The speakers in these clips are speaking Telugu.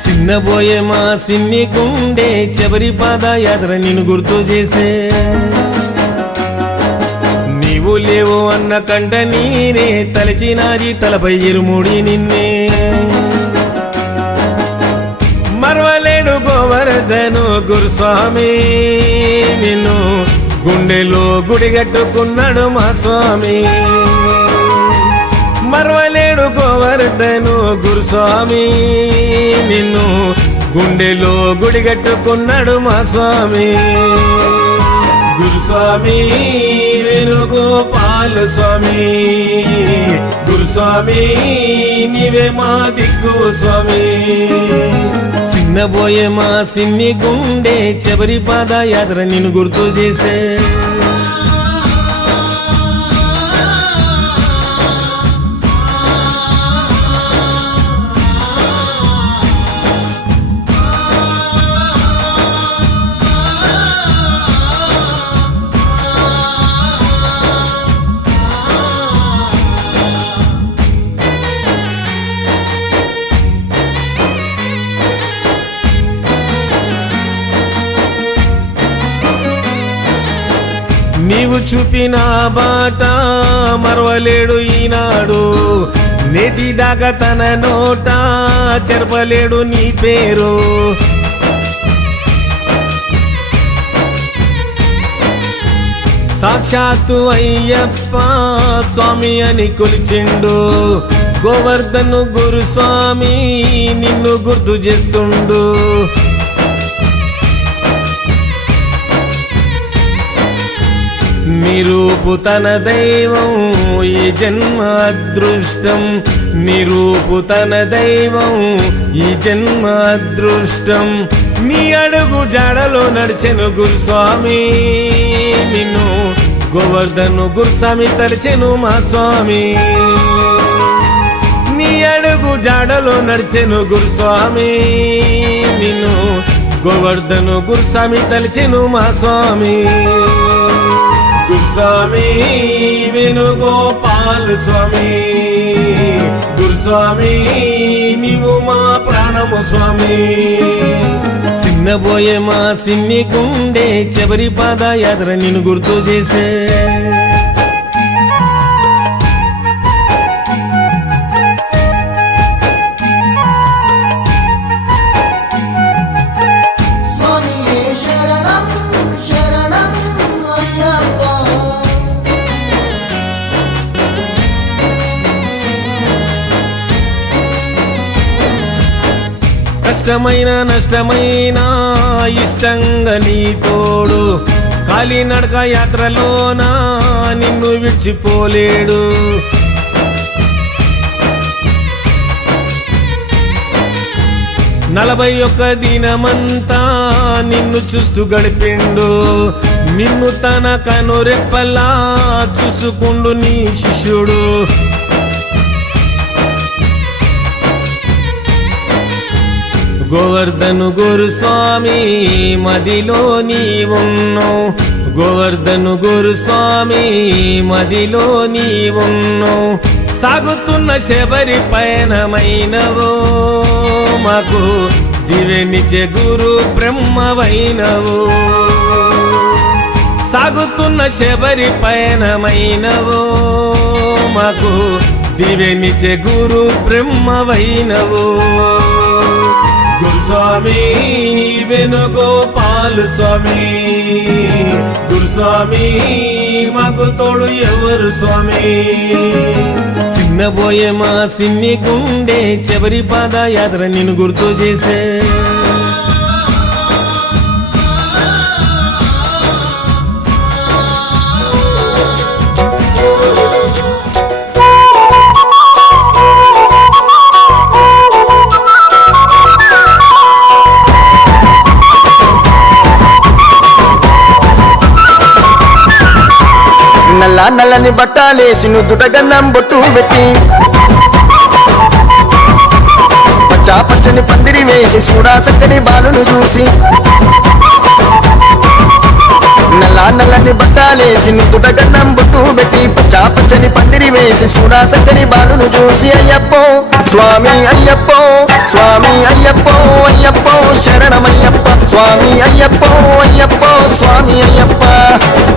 చిన్నబోయే మా సిన్ని గుండె చివరి పాదయాత్ర నిన్ను గుర్తు చేసే నీవు లేవు అన్న కంట నీరే తలచినాది తలపై ఇరుముడి నిన్నే మరవలేడు గోవర్ధను గురుస్వామి నిన్ను గుండెలో గుడిగట్టుకున్నాడు మా స్వామి మరవలేడు గోవర్ధను గురుస్వామి నిన్ను గుండెలో గుడిగట్టుకున్నాడు మా స్వామి గురుస్వామి వేణుగోపాల స్వామి గురుస్వామి నీవే మా దిక్కు స్వామి చిన్నబోయే మా సిన్ని గుండె చివరి పాదయాత్ర నిన్ను గుర్తు చేసే నీవు చూపిన బాట మరవలేడు ఈనాడు నేటిదాకా తన నోట చెరపలేడు నీ పేరు సాక్షాత్తు అయ్యప్ప స్వామి అని కొలిచిండు గోవర్ధను గురుస్వామి నిన్ను గుర్తు చేస్తుండు నిరూపు తన దైవం ఈ జన్మ అదృష్టం నిరూపు తన దైవం ఈ జన్మ అదృష్టం నీ అడుగు జాడలో నడిచెను గురుస్వామి నిన్ను గోవర్ధను గురుస్వామి తలచెను మా స్వామి నీ అడుగు జాడలో నడిచెను గురుస్వామి నిన్ను గోవర్ధను గురుస్వామి తలచెను మా స్వామి గురుస్వామి వేణుగోపాల స్వామి గురుస్వామి నీవు మా ప్రాణము స్వామి చిన్నబోయే మా సిన్ని గుండె చివరి పాదయాత్ర నిన్ను గుర్తు చేసే కష్టమైన నష్టమైన ఇష్టంగా నీ తోడు కాలినడక యాత్రలోన నిన్ను విడిచిపోలేడు 41 దినమంతా నిన్ను చూస్తూ గడిపిండు నిన్ను తన కనురెప్పలా చూసుకుండు నీ శిష్యుడు గోవర్ధను గురుస్వామి మదిలో నీవున్నావు గోవర్ధను గురుస్వామి మదిలో నీవున్నావు సాగుతున్న శబరి పయనమైనవో మాకు దివ్యనిచ్చే గురు బ్రహ్మవైనవో సాగుతున్న శబరి పయనమైనవో మాకు దివ్యనిచ్చే గురు బ్రహ్మవైనవో గురుస్వామి వేణుగోపాల స్వామి గురుస్వామి మాకు తోడు ఎవరు స్వామి చిన్నబోయే మా సిన్ని గుండె చివరి పాదయాత్ర నిన్ను గుర్తు చేసే నల్ల నల్లని బట్టాలేసి నుదుట గన్నం బొట్టు పెట్టి పచ్చా పచ్చని పందిరి వేసి చూడా సక్కని బాలును చూసి నల్ల నల్లని బట్టాలేసి నుదుట గన్నం బొట్టు పెట్టి పచ్చా పచ్చని పందిరి వేసి చూడా సక్కని బాలును చూసి అయ్యప్పో స్వామి అయ్యప్పో స్వామి అయ్యప్పో అయ్యప్పో శరణమయ్యప్ప స్వామి అయ్యప్పో అయ్యప్పో స్వామి అయ్యప్ప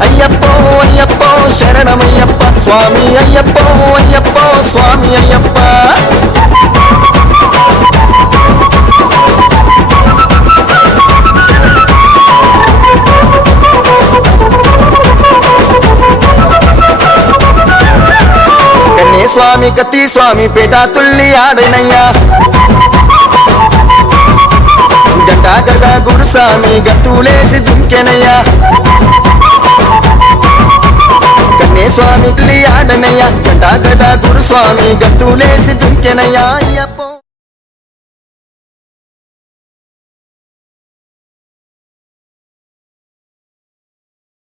అయ్యప్పో అయ్యప్పో శరణమయ్యప్ప స్వామి అయ్యప్పో అయ్యప్పో స్వామి అయ్యప్ప స్వామి కత్తి స్వామి పేట తుల్లి ఆడనయ్యా గంటా గద గురుస్వామి గత్తులేసి దుంకెనయ్యా కన్నే స్వామి తుల్లి ఆడనయ్యా గంటా గద గురుస్వామి గత్తులేసి దుంకెనయ్యా అయ్యప్పో